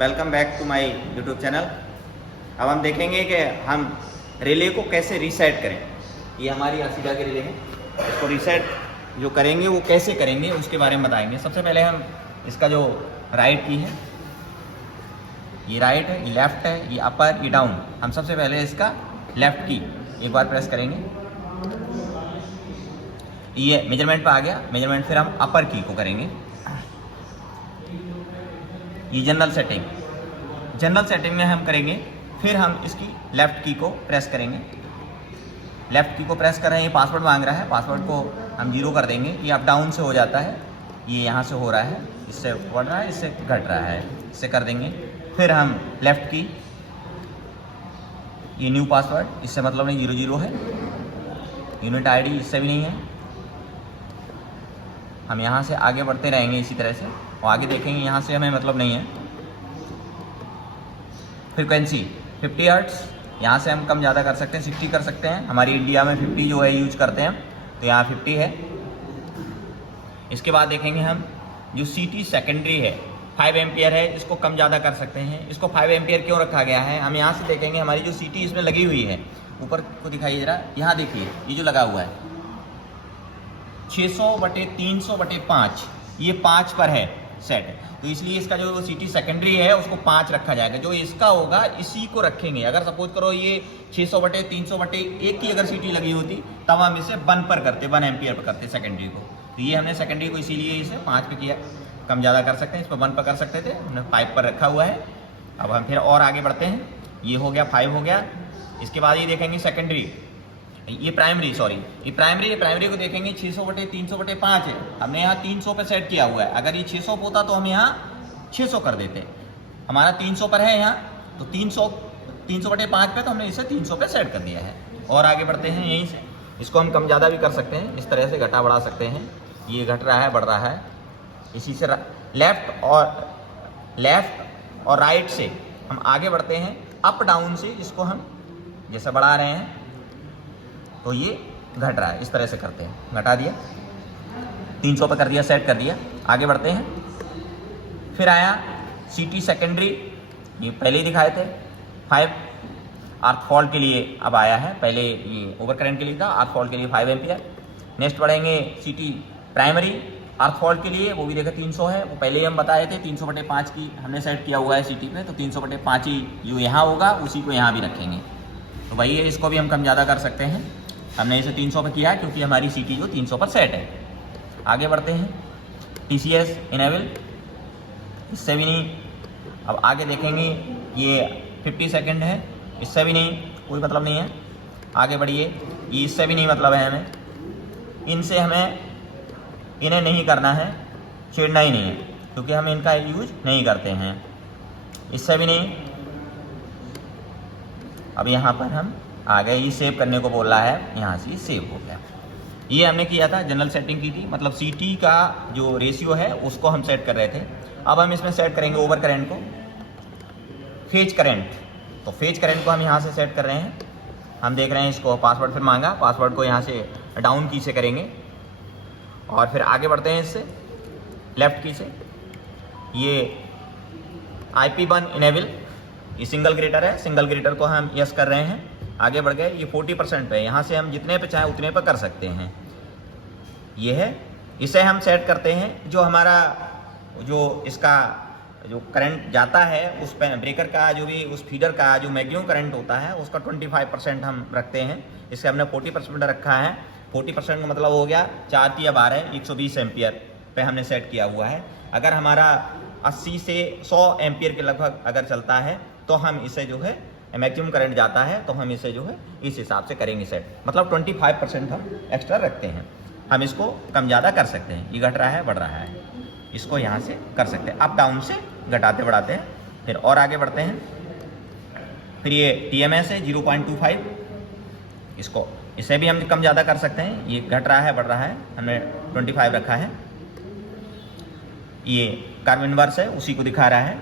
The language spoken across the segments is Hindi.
Welcome back to my YouTube channel. अब हम देखेंगे कि हम रिले को कैसे रीसेट करें। ये हमारी असीदा की रिले है, इसको रीसेट जो करेंगे वो कैसे करेंगे उसके बारे में बताएंगे। सबसे पहले हम इसका जो राइट की है, ये राइट है, ये लेफ़्ट है, ये अपर, ये डाउन। हम सबसे पहले इसका लेफ़्ट की एक बार प्रेस करेंगे, ये मेजरमेंट पे आ गया। मेजरमेंट फिर हम अपर की को करेंगे, ये जनरल सेटिंग में हम करेंगे। फिर हम इसकी लेफ़्ट की को प्रेस करेंगे। लेफ़्ट की को प्रेस कर रहे हैं, ये पासवर्ड मांग रहा है, पासवर्ड को हम 0 कर देंगे। ये अप डाउन से हो जाता है, ये यहाँ से हो रहा है, इससे बढ़ रहा है, इससे घट रहा है, इससे कर देंगे। फिर हम लेफ़्ट की, ये न्यू पासवर्ड, इससे मतलब नहीं 00 है। यूनिट आईडी इससे भी नहीं है। हम यहाँ से आगे बढ़ते रहेंगे इसी तरह से, और आगे देखेंगे यहाँ से हमें मतलब नहीं है। फ्रीक्वेंसी 50 हर्ट्ज़, यहाँ से हम कम ज़्यादा कर सकते हैं, 60 कर सकते हैं। हमारी इंडिया में 50 जो है यूज करते हैं, तो यहाँ 50 है। इसके बाद देखेंगे हम जो CT सेकेंडरी है 5 एम्पियर है, इसको कम ज़्यादा कर सकते हैं। इसको 5 एम्पियर क्यों रखा गया है, हम यहाँ से देखेंगे। हमारी जो CT इसमें लगी हुई है, ऊपर को दिखाइए ज़रा, यहाँ देखिए ये जो लगा हुआ है 600/300/5, ये 5 पर है सेट, तो इसलिए इसका जो CT सेकेंडरी है उसको 5 रखा जाएगा। जो इसका होगा इसी को रखेंगे। अगर सपोज करो ये 600/300/1 की अगर CT लगी होती, तब हम इसे 1 पर करते, 1 एम्पियर पर करते सेकेंडरी को। तो ये हमने सेकेंडरी को इसीलिए इसे 5 पे किया। कम ज़्यादा कर सकते हैं, इस पर 1 पर कर सकते थे, हमने 5 पर रखा हुआ है। अब हम फिर और आगे बढ़ते हैं। ये हो गया 5 हो गया। इसके बाद ये देखेंगे सेकेंडरी, ये प्राइमरी को देखेंगे 600/300/5 है। हमने यहाँ 300 पे सेट किया हुआ है। अगर ये 600 होता तो हम यहाँ 600 कर देते। हमारा 300 पर है यहाँ, तो 300/5 पे, तो हमने इसे 300 पे सेट कर दिया है। और आगे बढ़ते हैं यहीं से। इसको हम कम ज़्यादा भी कर सकते हैं, इस तरह से घटा बढ़ा सकते हैं। ये घट रहा है, बढ़ रहा है। इसी से लेफ़्ट और राइट से हम आगे बढ़ते हैं। अप डाउन से इसको हम जैसे बढ़ा रहे हैं तो ये घट रहा है, इस तरह से करते हैं। घटा दिया, 300 पे कर दिया, सेट कर दिया। आगे बढ़ते हैं। फिर आया CT सेकेंडरी, ये पहले ही दिखाए थे। 5 अर्थ फॉल्ट के लिए अब आया है, पहले ये ओवर करंट के लिए था, अर्थ फॉल्ट के लिए 5 एम्पियर। नेक्स्ट बढ़ेंगे CT प्राइमरी, अर्थ फॉल्ट के लिए, वो भी देखा 300 है, वो पहले ही हम बताए थे। 300/5 की हमने सेट किया हुआ है CT पे, तो 300/5 ही जो यहाँ होगा उसी को यहाँ भी रखेंगे। तो भाई ये इसको भी हम कम ज़्यादा कर सकते हैं। हमने इसे 300 पे किया है क्योंकि हमारी CT जो 300 पर सेट है। आगे बढ़ते हैं। TCS इनेबल, इससे भी नहीं। अब आगे देखेंगे, ये 50 सेकंड है, इससे भी नहीं, कोई मतलब नहीं है। आगे बढ़िए, ये इससे भी नहीं मतलब है हमें। इनसे हमें इन्हें नहीं करना है, छेड़ना ही नहीं है, क्योंकि हम इनका यूज नहीं करते हैं। इससे भी नहीं। अब यहाँ पर हम आ गए, ये सेव करने को बोल रहा है, यहाँ से सेव हो गया। ये हमने किया था, जनरल सेटिंग की थी, मतलब CT का जो रेशियो है उसको हम सेट कर रहे थे। अब हम इसमें सेट करेंगे ओवर करंट को, फेज करंट। तो फेज करंट को हम यहाँ से सेट कर रहे हैं। हम देख रहे हैं इसको पासवर्ड फिर मांगा, पासवर्ड को यहाँ से डाउन की से करेंगे। और फिर आगे बढ़ते हैं इससे लेफ़्ट की से। ये IP1 इनेबल, ये सिंगल ग्रेटर है, सिंगल ग्रेटर को हम यस कर रहे हैं। आगे बढ़ गए, ये 40% पे, यहाँ से हम जितने पे चाहें उतने पे कर सकते हैं। ये है, इसे हम सेट करते हैं। जो हमारा जो इसका जो करंट जाता है उस पे ब्रेकर का, जो भी उस फीडर का जो मैक्सिमम करंट होता है उसका 25% हम रखते हैं। इसे हमने 40% रखा है। 40% का मतलब हो गया 4 × 12 120 एम्पियर पे हमने सेट किया हुआ है। अगर हमारा 80 से 100 एम्पियर के लगभग अगर चलता है, तो हम इसे जो है मैक्सिमम करंट जाता है, तो हम इसे जो है इस हिसाब से करेंगे सेट। मतलब 25% हम एक्स्ट्रा रखते हैं। हम इसको कम ज़्यादा कर सकते हैं। ये घट रहा है, बढ़ रहा है, इसको यहाँ से कर सकते हैं, अप डाउन से घटाते बढ़ाते हैं। फिर और आगे बढ़ते हैं। फिर ये TMS है 0.25, इसको इसे भी हम कम ज़्यादा कर सकते हैं। ये घट रहा है, बढ़ रहा है, हमने 25 रखा है। ये कर्व इनवर्स है, उसी को दिखा रहा है।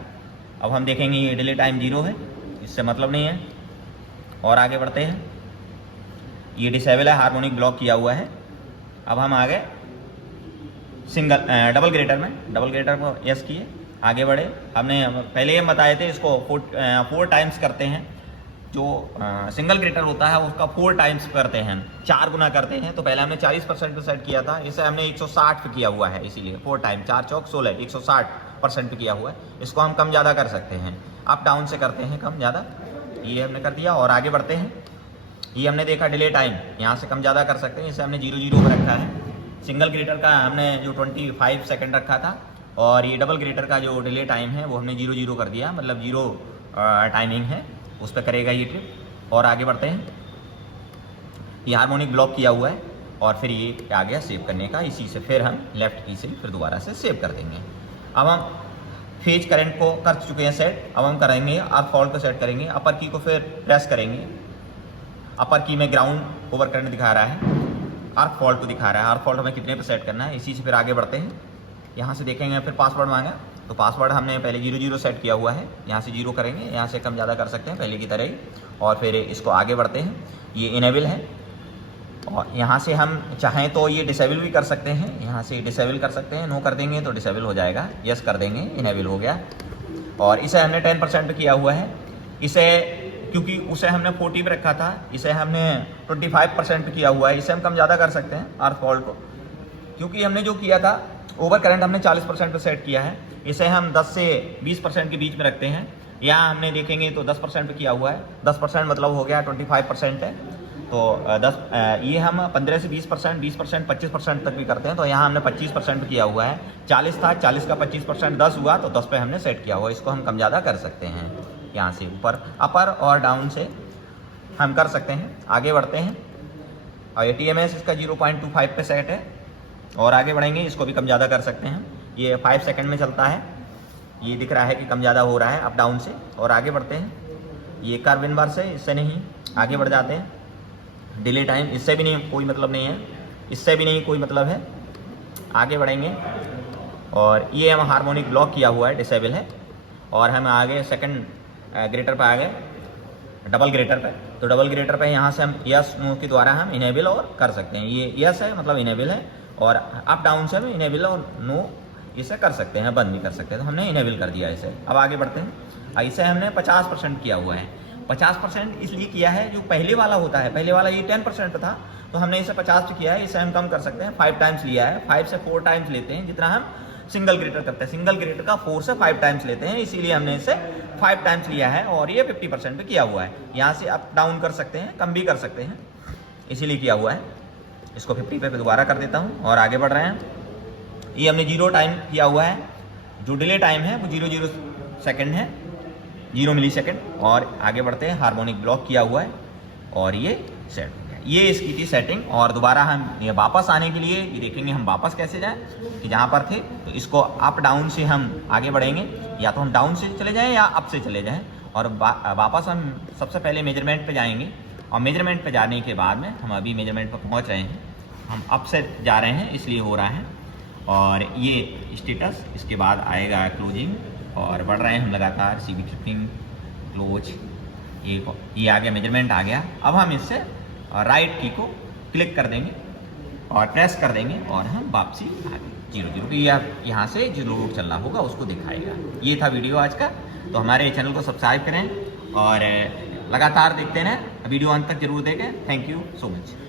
अब हम देखेंगे, ये डिले टाइम 0 है, इससे मतलब नहीं है। और आगे बढ़ते हैं। ये डिसेबल है, हार्मोनिक ब्लॉक किया हुआ है। अब हम आ गए डबल ग्रेटर में। डबल ग्रेटर को यस किए, आगे बढ़े। हमने पहले हम बताए थे इसको 4 टाइम्स करते हैं, जो सिंगल ग्रेटर होता है उसका 4 टाइम्स करते हैं, 4 गुना करते हैं। तो पहले हमने 40% पे सेट किया था, इसे हमने 160 पे किया हुआ है, इसीलिए 4 टाइम 4 चौक 16 160% पे किया हुआ है। इसको हम कम ज़्यादा कर सकते हैं, अप डाउन से करते हैं कम ज़्यादा, ये हमने कर दिया। और आगे बढ़ते हैं। ये हमने देखा डिले टाइम, यहाँ से कम ज़्यादा कर सकते हैं, इसे हमने 0-0 पर रखा है। सिंगल ग्रेटर का हमने जो 25 सेकेंड रखा था, और ये डबल ग्रेटर का जो डिले टाइम है वो हमने 0-0 कर दिया, मतलब 0 टाइमिंग है, उस पर करेगा ये ट्रिप। और आगे बढ़ते हैं। ये हार्मोनिक ब्लॉक किया हुआ है, और फिर ये आ गया सेव करने का, इसी से फिर हम लेफ्ट की से फिर दोबारा से सेव कर देंगे। अब हम फेज करंट को कर चुके हैं सेट, अब हम करेंगे अर्थ फॉल्ट को सेट करेंगे। अपर की को फिर प्रेस करेंगे, अपर की में ग्राउंड ओवर करंट दिखा रहा है, अर्थ फॉल्ट को दिखा रहा है। अर्थ फॉल्ट हमें कितने पे सेट करना है, इसी से फिर आगे बढ़ते हैं। यहाँ से देखेंगे फिर पासवर्ड मांगा, तो पासवर्ड हमने पहले 0-0 सेट किया हुआ है, यहाँ से 0 करेंगे, यहाँ से कम ज़्यादा कर सकते हैं पहले की तरह ही। और फिर इसको आगे बढ़ते हैं, ये इनेबल है, और यहाँ से हम चाहें तो ये डिसेबल भी कर सकते हैं, यहाँ से डिसेबल कर सकते हैं, नो कर देंगे तो डिसेबल हो जाएगा, यस कर देंगे इनेबल हो गया। और इसे हमने 10% पे किया हुआ है, इसे क्योंकि उसे हमने 40 पे रखा था, इसे हमने 25% पे किया हुआ है, इसे हम कम ज़्यादा कर सकते हैं अर्थ फॉल्ट को, क्योंकि हमने जो किया था ओवर करंट हमने 40% पे सेट किया है, इसे हम 10 से 20% के बीच में रखते हैं। यहाँ हमने देखेंगे तो 10% पे किया हुआ है, 10% मतलब हो गया 25% है, तो 10 ये हम 15 से 20%, 20%, 25% तक भी करते हैं, तो यहाँ हमने 25% पे किया हुआ है। 40 था, 40 का 25% 10 हुआ, तो 10 पे हमने सेट किया हुआ, इसको हम कम ज़्यादा कर सकते हैं। यहाँ से ऊपर अपर और डाउन से हम कर सकते हैं। आगे बढ़ते हैं, और ATMS इसका 0.25 पे सेट है, और आगे बढ़ेंगे, इसको भी कम ज़्यादा कर सकते हैं। ये 5 सेकंड में चलता है, ये दिख रहा है कि कम ज़्यादा हो रहा है अप डाउन से। और आगे बढ़ते हैं, ये कर्व इनवर्स से, इससे नहीं आगे बढ़ जाते हैं। डिले टाइम, इससे भी नहीं कोई मतलब नहीं है, इससे भी नहीं कोई मतलब है। आगे बढ़ेंगे, और ये हम हार्मोनिक ब्लॉक किया हुआ है, डिसेबल है। और हम आगे सेकंड ग्रेटर पर आ गए, डबल ग्रेटर पे, तो डबल ग्रेटर पे यहाँ से हम यस नो के द्वारा हम इनेबल और कर सकते हैं। ये यस है मतलब इनेबल है, और अप डाउन से हम इनेबल और नो इसे कर सकते हैं, बंद भी कर सकते हैं, तो हमने इनेबल कर दिया इसे। अब आगे बढ़ते हैं, इसे हमने 50% किया हुआ है। 50% इसलिए किया है, जो पहले वाला होता है, पहले वाला ये 10% था, तो हमने इसे 50 पे किया है, इसे हम कम कर सकते हैं। 5 टाइम्स लिया है, 5 से 4 टाइम्स लेते हैं, जितना हम सिंगल ग्रेटर करते हैं, सिंगल ग्रेटर का 4 से 5 टाइम्स लेते हैं, इसीलिए हमने इसे 5 टाइम्स लिया है। और ये 50% पे किया हुआ है, यहाँ से अप डाउन कर सकते हैं, कम भी कर सकते हैं, इसीलिए किया हुआ है। इसको 50 पे दोबारा कर देता हूँ, और आगे बढ़ रहे हैं। ये हमने 0 टाइम किया हुआ है, जो डिले टाइम है वो 0-0 सेकेंड है, 0 मिली सेकेंड। और आगे बढ़ते हैं, हार्मोनिक ब्लॉक किया हुआ है, और ये सेट हो गया। ये इसकी थी सेटिंग। और दोबारा हम ये वापस आने के लिए ये देखेंगे हम वापस कैसे जाएं, कि जहाँ पर थे, तो इसको अप डाउन से हम आगे बढ़ेंगे, या तो हम डाउन से चले जाएं या अप से चले जाएं। और वापस हम सबसे पहले मेजरमेंट पे जाएंगे, और मेजरमेंट पे जाने के बाद में हम अभी मेजरमेंट पर पहुँच रहे हैं, हम अप से जा रहे हैं इसलिए हो रहा है। और ये स्टेटस, इसके बाद आएगा क्लोजिंग, और बढ़ रहे हैं हम लगातार, CB ट्रिपिंग क्लोज, ये आ गया, मेजरमेंट आ गया। अब हम इससे राइट की को क्लिक कर देंगे और प्रेस कर देंगे, और हम वापसी आ गए 0-0 की, यहाँ से जो रोड चलना होगा उसको दिखाएगा। ये था वीडियो आज का, तो हमारे चैनल को सब्सक्राइब करें और लगातार देखते रहें, वीडियो अंत तक जरूर देखें। Thank you so much.